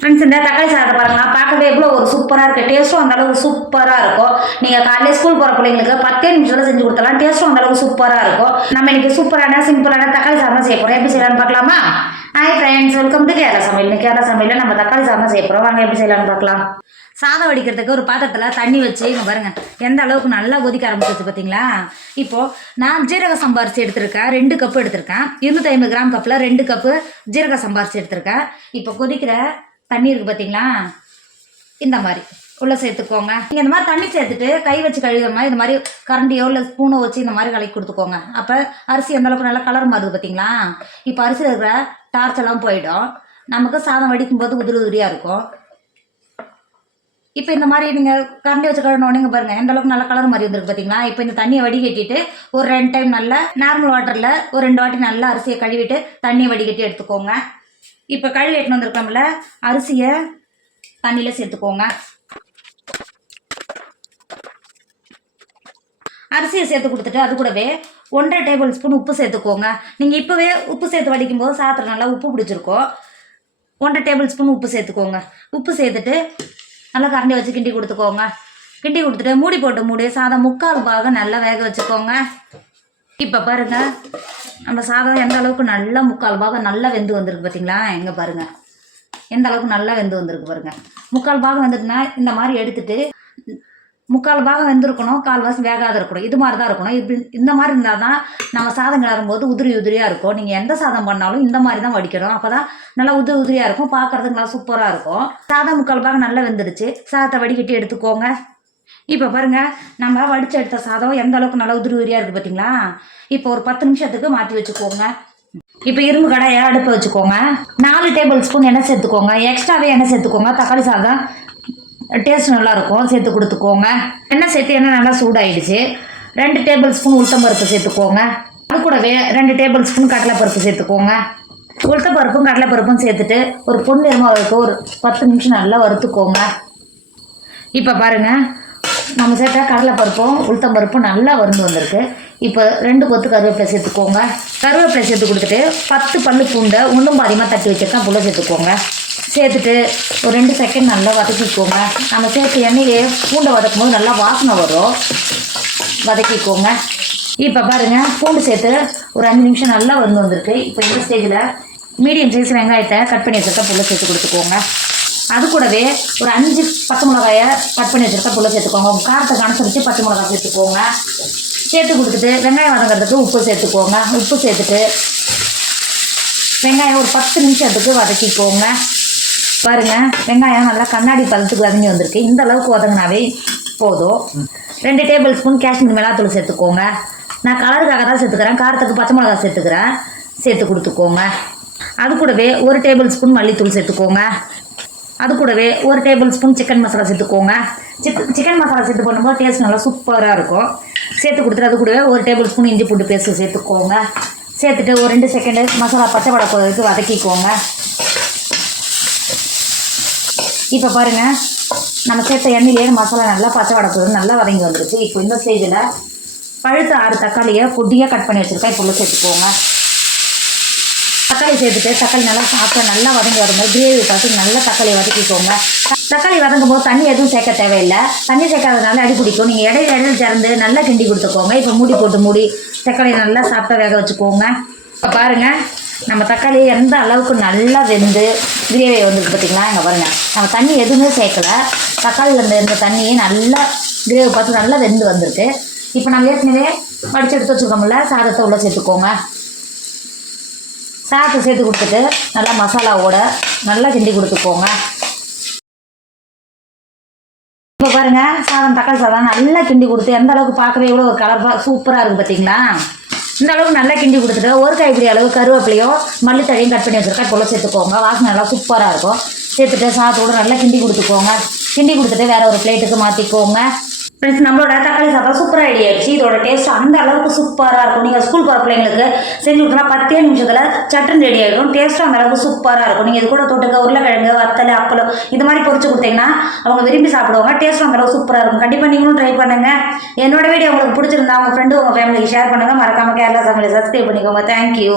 Friends இந்த தக்காளி சாதத்தை பாருங்களா பார்க்கவே எவ்வளோ ஒரு சூப்பராக இருக்குது டேஸ்ட்டும் அந்தளவுக்கு சூப்பராக இருக்கும். நீங்கள் காலையில் ஸ்கூல் போகிற பிள்ளைங்களுக்கு பத்தே நிமிஷத்தில் செஞ்சு கொடுத்தலாம் டேஸ்ட்டும் அந்த அளவுக்கு சூப்பராக இருக்கும். நம்ம இன்னைக்கு சூப்பரான சிம்பிளான தக்காளி சாதம் செய்ய போகிறோம் எப்படி செய்யலாம்னு பார்க்கலாமா? Hi friends welcome to Kerala சமையல். இன்னைக்கு கேரளா சமையலில் நம்ம தக்காளி சாதம் செய்ய போகிறோம் வாங்க எப்படி செய்யலாம்னு பார்க்கலாம். சாதம் வடிக்கிறதுக்கு ஒரு பாத்திரத்தில் தண்ணி வச்சு இங்கே பாருங்க எந்த அளவுக்கு நல்லா கொதிக்க ஆரம்பிச்சிச்சு பார்த்தீங்களா இப்போது நான் ஜீரக சம்பாரிச்சு எடுத்திருக்கேன். ரெண்டு கப்பு எடுத்திருக்கேன். இருநூத்தி ஐம்பது கிராம் கப்பில் ரெண்டு கப்பு ஜீரக சம்பாரிச்சு எடுத்திருக்கேன். இப்போ கொதிக்கிற தண்ணி இருக்குது பார்த்தீங்களா இந்த மாதிரி. உள்ளே சேர்த்துக்கோங்க. நீங்கள் இந்த மாதிரி தண்ணி சேர்த்துட்டு கை வச்சு கழுகாம இந்த மாதிரி கரண்டியோ இல்லை ஸ்பூனோ வச்சு இந்த மாதிரி கலக்கி கொடுத்துக்கோங்க. அப்போ அரிசி எந்த அளவுக்கு நல்லா கலர் மாறுது பார்த்தீங்களா இப்போ அரிசியில் இருக்கிற டார்ச் எல்லாம் போயிடும். நமக்கு சாதம் வடிக்கும் போது உதிரி உதிரியாக இருக்கும். இப்போ இந்த மாதிரி நீங்கள் கரண்டி வச்சு கழுவினோடனே பாருங்கள் எந்த அளவுக்கு நல்லா கலர் மாதிரி வந்துருக்கு பார்த்தீங்களா இப்போ இந்த தண்ணியை வடிகட்டிட்டு ஒரு ரெண்டு டைம் நல்லா நார்மல் வாட்டரில் ஒரு ரெண்டு வாட்டி நல்லா அரிசியை கழுவிட்டு தண்ணியை வடிகட்டி எடுத்துக்கோங்க. இப்போ கழுவி எட்டுன்னு வந்திருக்கோம்ல அரிசியை தண்ணியில் சேர்த்துக்கோங்க. அரிசியை சேர்த்து கொடுத்துட்டு அது கூடவே ஒன்றரை டேபிள் ஸ்பூன் உப்பு சேர்த்துக்கோங்க. நீங்கள் இப்போவே உப்பு சேர்த்து வடிக்கும் போது சாத்திரம் நல்லா உப்பு பிடிச்சிருக்கோம் ஒன்றரை டேபிள் ஸ்பூன் உப்பு சேர்த்துக்கோங்க. உப்பு சேர்த்துட்டு நல்லா கரண்டி வச்சு கிண்டி கொடுத்துக்கோங்க. கிண்டி கொடுத்துட்டு மூடி போட்டு மூடி சாதம் முக்கால் பாகம் நல்லா வேக வச்சுக்கோங்க. இப்போ பாருங்க நம்ம சாதம் எந்த அளவுக்கு நல்லா முக்கால் பாகம் நல்லா வெந்து வந்திருக்கு பார்த்தீங்களா எங்கே பாருங்க. எந்த அளவுக்கு நல்லா வெந்து வந்திருக்கு பாருங்க. முக்கால் பாகம் வந்துட்டுனா இந்த மாதிரி எடுத்துட்டு முக்கால் பாகம் வெந்திருக்கணும் கால்வாசி வேகாத இருக்கணும். இது மாதிரி தான் இருக்கணும். இப்படி இந்த மாதிரி இருந்தால் தான் நம்ம சாதம் கிளறும்போது உதிரி உதிரியாக இருக்கும். நீங்கள் எந்த சாதம் பண்ணாலும் இந்த மாதிரி தான் வடிக்கணும். அப்போ தான் நல்லா உதிரி உதிரியாக இருக்கும். பார்க்கறதுக்கு நல்லா சூப்பராக இருக்கும். சாதம் முக்கால் பாகம் நல்லா வெந்துடுச்சு. சாதத்தை வடிகட்டி எடுத்துக்கோங்க. இப்போ பாருங்க நம்ம வடித்து எடுத்த சாதம் எந்த அளவுக்கு நல்லா உதிரி உதிரியாக இருக்குது பார்த்தீங்களா இப்போ ஒரு பத்து நிமிஷத்துக்கு மாற்றி வச்சுக்கோங்க. இப்போ இரும்பு கடாயை அடுப்பை வச்சுக்கோங்க. நாலு டேபிள் ஸ்பூன் எண்ணெய் சேர்த்துக்கோங்க. எக்ஸ்ட்ராவே எண்ணெய் சேர்த்துக்கோங்க. தக்காளி சாதம் டேஸ்ட் நல்லாயிருக்கும் சேர்த்து கொடுத்துக்கோங்க. எண்ணெய் சேர்த்து எண்ணெய் நல்லா சூடாயிடுச்சு. ரெண்டு டேபிள் ஸ்பூன் உளுத்தம்பருப்பு சேர்த்துக்கோங்க. அது கூடவே ரெண்டு டேபிள் ஸ்பூன் கடலைப்பருப்பு சேர்த்துக்கோங்க. உளுத்தப்பருப்பும் கடலைப்பருப்பும் சேர்த்துட்டு ஒரு பொண்ணு வரைக்கும் ஒரு பத்து நிமிஷம் நல்லா வறுத்துக்கோங்க. இப்போ பாருங்கள் நம்ம சேர்த்தா கடலைப்பருப்பும் உளுத்தம்பருப்பும் நல்லா வருந்து வந்திருக்கு. இப்போ ரெண்டு கொத்து கருவேப்பிலை சேர்த்துக்கோங்க. கருவேப்பிலை சேர்த்து கொடுத்துட்டு பத்து பல்லு பூண்டை ஒன்றும் பாதியமாக தட்டி வச்சுருக்கேன். புள்ள சேர்த்துக்கோங்க. சேர்த்துட்டு ஒரு ரெண்டு செகண்ட் நல்லா வதக்கிக்கோங்க. நம்ம சேர்த்து எண்ணெயிலே பூண்டை வதக்கும் போது நல்லா வாசனை வரும். வதக்கிக்கோங்க. இப்போ பாருங்கள் பூண்டு சேர்த்து ஒரு அஞ்சு நிமிஷம் நல்லா வந்து வந்திருக்கு. இப்போ இந்த ஸ்டேஜில் மீடியம் சைஸ் வெங்காயத்தை கட் பண்ணி வச்சுருக்க புள்ள சேர்த்து கொடுத்துக்கோங்க. அது கூடவே ஒரு அஞ்சு பச்சை மிளகாயை கட் பண்ணி வச்சுருக்க புள்ள சேர்த்துக்கோங்க. உங்கள் காரத்தை அனுசரித்து பச்சை மிளகாய் சேர்த்துக்கோங்க. சேர்த்து கொடுத்துட்டு வெங்காயம் வதங்கிறதுக்கு உப்பு சேர்த்துக்கோங்க. உப்பு சேர்த்துட்டு வெங்காயம் ஒரு பத்து நிமிஷத்துக்கு வதக்கிக்கோங்க. பாருங்க வெங்காயம் நல்லா கண்ணாடி பழத்துக்கு வதங்கி வந்திருக்கு. இந்த அளவுக்கு வதங்கினாவே போதும். ரெண்டு டேபிள் ஸ்பூன் காஷ்மீர் மிளகாத்தூள் சேர்த்துக்கோங்க. நான் கலருக்காக தான் சேர்த்துக்கிறேன். காரத்துக்கு பச்சை மிளகா சேர்த்துக்கிறேன். சேர்த்து கொடுத்துக்கோங்க. அது கூடவே ஒரு டேபிள் ஸ்பூன் மல்லித்தூள் சேர்த்துக்கோங்க. அது கூடவே ஒரு டேபிள் ஸ்பூன் சிக்கன் மசாலா சேர்த்துக்கோங்க. சிக் சிக்கன் மசாலா சேர்த்து பண்ணும்போது டேஸ்ட் நல்லா சூப்பராக இருக்கும். சேர்த்து கொடுத்துட்டு அது கூடவே ஒரு டேபிள் ஸ்பூன் இஞ்சி பூண்டு பேஸ்ட்டு சேர்த்துக்கோங்க. சேர்த்துட்டு ஒரு ரெண்டு செகண்டு மசாலா பச்சை வடை போகிறதுக்கு வதக்கிக்கோங்க. இப்போ பாருங்கள் நம்ம சேர்த்த எண்ணெயிலே மசாலா நல்லா பச்சை வடை போகுது நல்லா வதங்கி வந்துருச்சு. இப்போ இந்த ஸ்டேஜில் பழுத்த ஆறு தக்காளியை பொடியாக கட் பண்ணி வச்சுருக்கேன். இப்போ உள்ள சேர்த்துக்கோங்க. தக்காளி சேர்த்துட்டு தக்காளி நல்லா சாப்பிட்டு நல்லா வதங்கி வரும்போது கிரேவி பார்த்து நல்லா தக்காளி வதக்கிக்கோங்க தக்காளி வதங்கும் போது தண்ணி எதுவும் சேர்க்க தேவையில்லை. தண்ணி சேர்க்காதனால அடி பிடிக்கும். நீங்கள் இடையில இடையில திறந்து நல்லா கிண்டி கொடுத்துக்கோங்க. இப்போ மூடி போட்டு மூடி தக்காளி நல்லா சாப்பிட்டா வேக வச்சுக்கோங்க. இப்போ பாருங்கள் நம்ம தக்காளி எந்த அளவுக்கு நல்லா வெந்து கிரேவி வந்துருக்கு பார்த்தீங்களா இங்கே பாருங்கள் நம்ம தண்ணி எதுவுமே சேர்க்கல. தக்காளியில் இருந்த இந்த நல்லா கிரேவி பார்த்து நல்லா வெந்து வந்திருக்கு. இப்போ நம்ம ஏற்கனவே வடிச்சு எடுத்து வச்சுருக்கோம்ல சாதத்தை உள்ளே சேர்த்துக்கோங்க. சாத்து சேர்த்து கொடுத்துட்டு நல்லா மசாலாவோட நல்லா கிண்டி கொடுத்துக்கோங்க. இப்போ பாருங்க சாதம் தக்காளி சாதம் நல்லா கிண்டி கொடுத்து எந்த அளவுக்கு பார்க்கவே எவ்வளோ ஒரு கலர் சூப்பராக இருக்குது பார்த்தீங்களா இந்த அளவுக்கு நல்லா கிண்டி கொடுத்துட்டு ஒரு கைப்பிடி அளவு கருவேப்பிலையோ மல்லித்தழையும் கட் பண்ணி வச்சுருக்கா இப்போ சேர்த்துக்கோங்க. வாசனை நல்லா சூப்பராக இருக்கும். சேர்த்துட்டு சாதத்தோடு நல்லா கிண்டி கொடுத்துக்கோங்க. கிண்டி கொடுத்துட்டு வேறு ஒரு பிளேட்டுக்கு மாற்றிக்கோங்க ஃப்ரெண்ட்ஸ் நம்மளோட தக்காளி சாதம் சூப்பராக ரெடி ஆயிடுச்சு. இதோட டேஸ்ட் அந்த அளவுக்கு சூப்பராக இருக்கும். நீங்கள் ஸ்கூல் போகிற பிள்ளைங்களுக்கு செஞ்சு கொடுத்தா பத்தே நிமிஷத்தில் சட்டன் ரெடி ஆகிடும் டேஸ்ட்டும் அந்த அளவுக்கு சூப்பராக இருக்கும். நீங்கள் இது கூட தொட்டுக்க உருளைக்கிழங்கு வத்தல் அப்பளம் இது மாதிரி பொறிச்சு கொடுத்தீங்கன்னா அவங்க விரும்பி சாப்பிடுவாங்க. டேஸ்ட்டும் அந்த அளவுக்கு சூப்பராக இருக்கும். கண்டிப்பாக நீங்களும் ட்ரை பண்ணுங்கள் என்னோட வீடியோ உங்களுக்கு பிடிச்சிருந்தா உங்கள் ஃப்ரெண்டு உங்கள் ஃபேமிலிக்கு ஷேர் பண்ணுங்கள் மறக்காமல் கேரளா சமையலை சப்ஸ்கிரைப் பண்ணிக்கோங்க. தேங்க்யூ